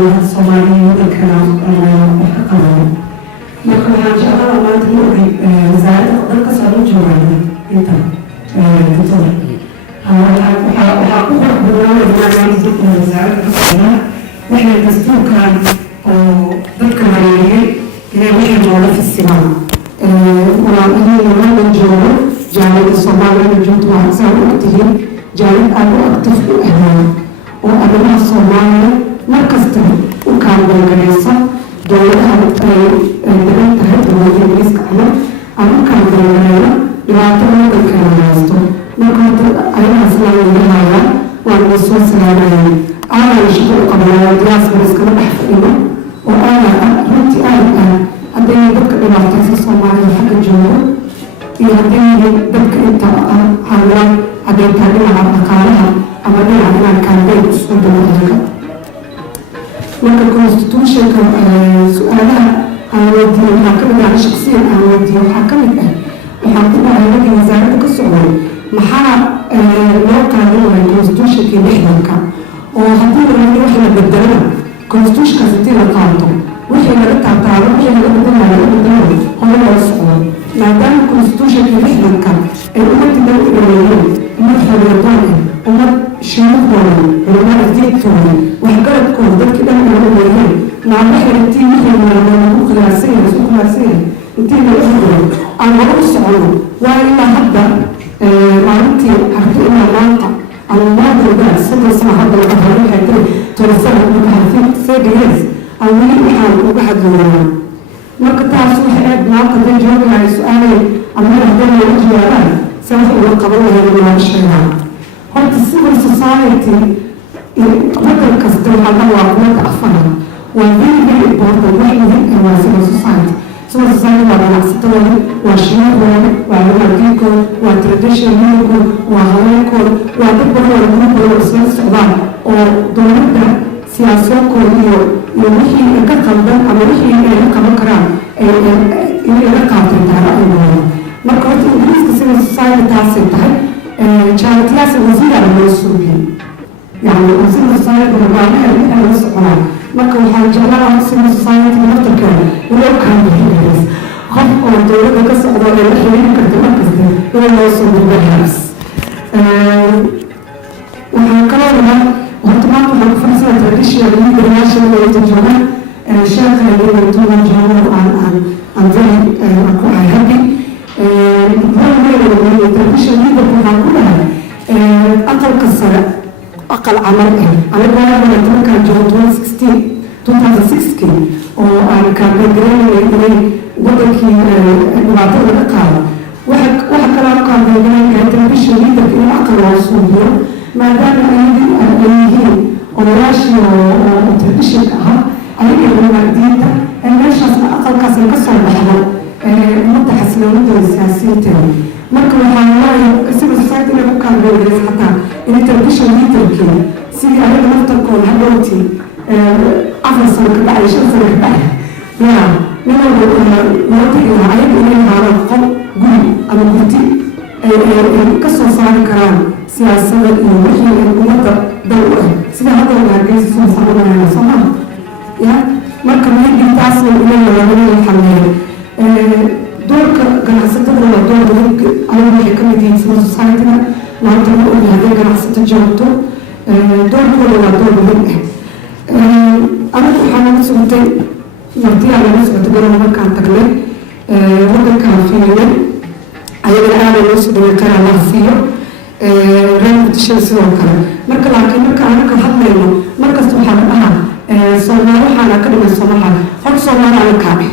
الصوماليين والكلام الحقيقي. لكن حاجة ما تقولي وزارة القضاء صاروا جوانب أنت دكتور. وحقوق برنامج برنامج وزارة القضاء نحن الدستور كان ضد كمالية إلى نحن جوانب في السماء. ولكن لما نجوا جانب الصومالي نجوا توازن وقتهم جانب أبو أكتف الأهوال وأبناء الصومالي مركزته وكان بالجنسة دولة دولة تحت الإنجليز كمان أنا كان بالجنسة لواتنا بالكنيسة ما كنت أنا أصلاً النهاية والنسوة سلامين أنا يشوف قبل الدراسة بس كمان أحفظه وأنا رحت أنا أديني بك لواتنا في الصومالي حق الجنوب يهديني بك أنت حالا أدين تاني على مقالها أمامي أنا كان بيت سود المدرسة marka constitutionka su-aalaha aan weydiiyey waxaa kamid ah shaksiyan aan weydiiyey waxaa kamid ah waxaan ku dhahay markii wasaaradda ka socday maxaa loo qaadan waayay constitutionkii lixdanka oo haddii walaali wax la bedelana constitutionkaas intii la qaato wixii laga taataalo wixii laga bedelaya laga bedelayo hore loo socdo maadaama constitutionkii lixdanka ay ummadii dhan u dhaweeyeen ummad xorriyadoon ah ummad shiimadooda culamada diintooda waxgaradkooda dadkii dhan ay u dhaweeyeen maalmaha intii wixii lagu qiyaasay isku qiyaasay intii laga hadlo aan hore u socono waa ilaa hadda maalintii harti ilaa maanta ama maantooda saddex sano hadda laga haro waxay tiri torisana uga hartay cds aan weli waxaan uga hadlaynaa marka taas waxay aad maanta day joogi lahay su-aalay ama hadday laga jawaabaan se wax uga qaban lahayn looga sheegaa horta civil society waddan kasta waxaa waa kuwada afara waa very very important wax muhiim ah waa civil society civil society waa ganacsatadooda waa shimadooda waa wadaadiinkooda waa traditionalkooda waa haweenkooda waa dad badan oo group badan isla socdaan oo dowladda siyaasadkooda iyo wixii ka qaldan ama wixii ay ka qaban karaan inay la qaateen taara ay wadaan marka horta ingiriiska civil society taasay tahay jaaritiyaasa wasiira loo suugiyey يعني civil society barnaamijka inta la soconaa marka waxaan jeclaan civil society naftarka loo kaanbixiyo qof oo dowladda ka socdo ee la xiriiri karta markasta inay loo soo dirbahaas waxaan kaloo lahaa horta maanta waxaan ku fadhisanaa traditional international wayta joogaan sheekha iyo tuugan joogan aan very ku ahay happy traditional leader waxaan ku dhahay aqalka sare أقل عمل أنا بعرف أن كان جون 2016 وأنا كان بيجري لي وضعي بعطيه الأقل واحد كلام كان بيجري كان تنبيش ليدا في أقل وصوله ما دام أيدي وراشي وتنبيش كها أيدي من الديتا الناس أصلا أقل كسر كسر بحنا متحسن مدة سياسية marka waxaan leeyahay civil society lagu kaalmeeyo xataa in television leaderkii sidii ayaga naftarkooda hadhowtii afar sano ka dhacay shan sano ka dhacay yaa nin walba loo tegi lahaa ayaga inay haaraan qof guri ama gurti ay ka soo saari karaan siyaasada iyo wixii ummadda dal u ah sida hadda la hargeysa soo saaranayo soomaa yaa marka meelii taasna inay xameeyo doorka ganacsatada waa door muhiim ayagu waxay ka mid yihiin civil society-na maanta ma ogi hadday ganacsato joogto doorkooda waa door muhiim ah anigu waxaa naga socotay martiyaa naga socotay garowa markaan tagnay waddankaan fiiliyay ayagana aaday noo soo dhawey karaa laha siiyo reer muqdishada sidoo kale marka laakiin marka anaga hadlayno markasta waxaa la dhahaa soomaali waxaana ka dhigay soomaha horta soomaali ana kaabe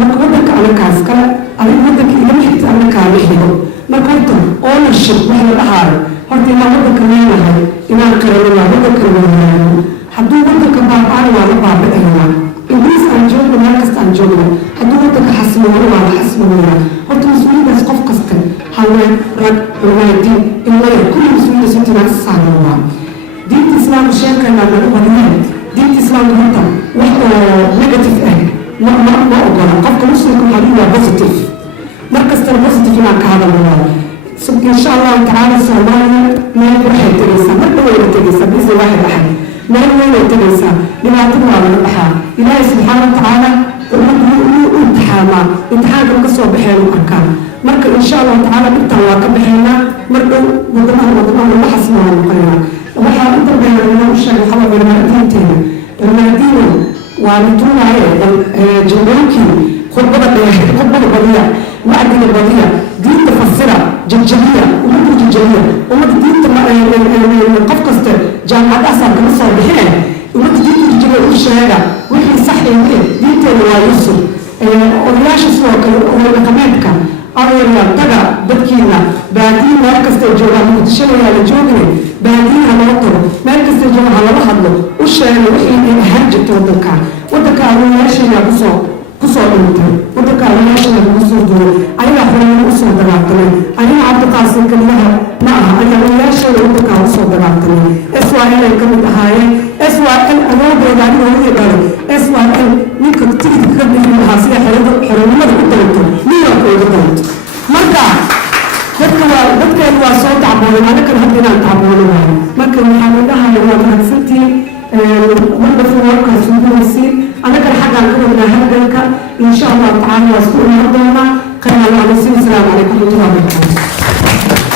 marka waddanka anakaas kale adiga waddanka igama xigta anakaa la xigo marka horta ownership wax la dhahaayo horta inaan waddanka leenahay inaan qaranina waddanka leenahay hadduu waddanka baaba'ana waa la baabi'aynaa ingiriis aan joogno meel kasta aan joogno hadduu waddanka xasiloono waa la xasiloonaa horta mas-uuliyadaas qof kasta haween rag cumaadiin ilmaya kulli mas-uuliyadaas intii naga saaran waa diinta islaamka sheekaynaa naga badiyeen diinta islaamka horta wax oo negative ah ما أقول قفك مسلم هذه بوزيتيف مركز بوزيتيف هناك هذا الموضوع إن شاء الله تعالى سوماليا ما يروح يتجسد ما هو يتجسد بإذن واحد أحد meel weyn ay tegaysaa dhibaatada waa laga baxaa ilaahay subxaana watacaala uu imtixaamaa imtixaanka ka soo baxeenu arkaan marka insha allahu tacaala dhibtan waa ka baxeynaa mar dhow wadamaha laga xasma waa noqonaynaa waxaa inta badan inoo sheegay waxaa barnaamijinteena barnaamijyada waa mituunaaye jimooyinkii khudbada dheer khudbada badiya wacdiga badiya diinta fasira jajaliya ummadda jajaliya ummadda diinta qof kasta jaamacad asar kama soo bixine ummadda diinta jajaliya u sheega wixii sax ee diinteeda waa yusuf odayaasha sidoo kale oday dhaqameedka adeeryaa taga dadkiina baadiyi meel kasta joogaan muqdishada yaa la joogine baadiyaha loo tago meel kasta jooga ha lala hadlo u sheega wixii ay ahaan jirta wadankaa odayaashayaa kusoo dhintay wadankaa odayaashayaa lagu soo duuray ayagaa xoreyna usoo dagaagtamay aniga cabdiqaasim keliyaha ma aha ayaa odayaashooda wadankaa usoo dagaagtamay SYL ay ka mid ahaayeen SYL adoogooda aniga hooya dhalay SYL ninka tigidka ka bixin lahaa sida xeronimada u daranto New York uga daranto marka dadkeenu waa soo tacboonay anakan hadda inaan tacboono waayo marka waxaan idhahay waa mahadsantiin marbafu warkaas uguhaysiin anagana xaggaan ka wadnaa halganka insha allahu tacaala waa isku imaan doonaa khayr allah alasiin asalaamu calaykum waraxmatullahi wabarakaatu